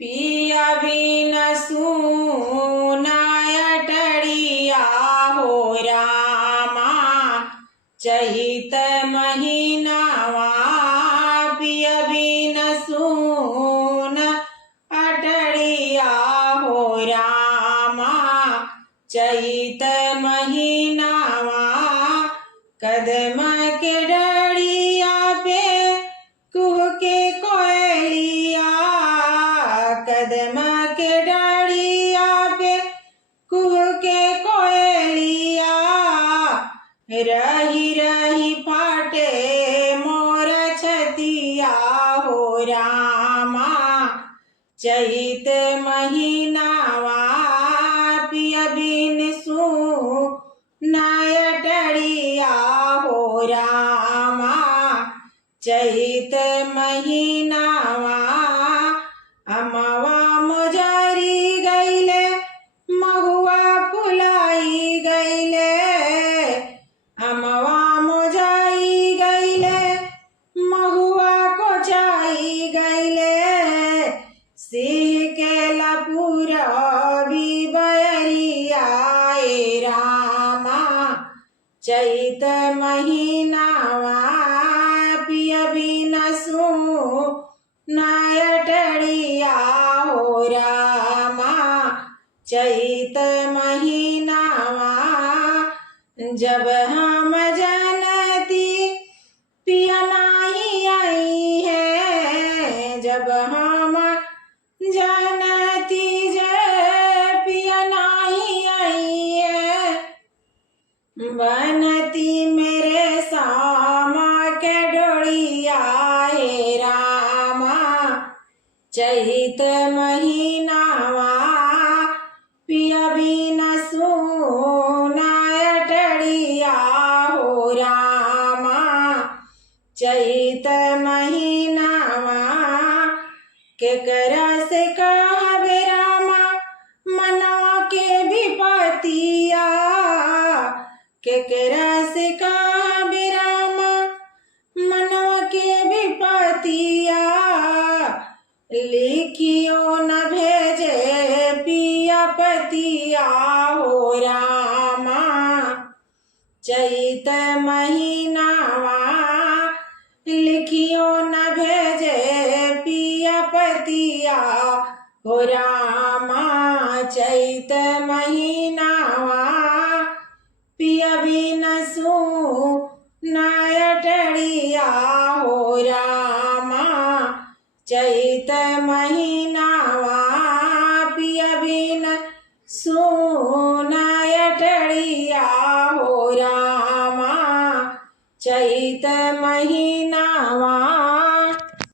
पिया बिन सूना अटड़िया हो रामा। चैत महीनावा पिया बिन सूना अटड़िया हो रामा। चैत महीनावा कदम के डड़िया पे कुह के कोयलिया। कदम के डड़िया पे कुह के कोयलिया। रही रही फाटे मोर छतिया हो रामा। चैत महीनावा पिया बिन सूना अटड़िया हो रामा। चैत महीनावा अमवा मोजरी गईले महुआ फुलाई गईले। अमवा मोजाई गईले महुआ कोचाई गईले। सिह के लपुरबी बयरिया ए रामा। चैत महीनावा पिया बिन सूना अटड़िया हो रामा। चैत महीनावा जब हम जानती पिया नहीं आई है। जब हम जानती जब पिया नहीं आई है। बनती मेरे सामा के डोड़िया हे रामा। चैत महीनावा पिया बिन सूना अटड़िया हो रामा। चैत महीनावा केकरा से कहबे रामा मनवा के विपतिया। केकरा से कहबे रामा मनवा के विपतिया। लिखियो न भेजे पिया पतिया हो रामा। चैत महीनावा लिखियो न भेजे पिया पतिया हो रामा। चैत महीनावा पिया बिन सूना अटड़िया हो रामा। चैत महीनावा पिया बिन सूना अटड़िया हो रामा। चैत महीनावा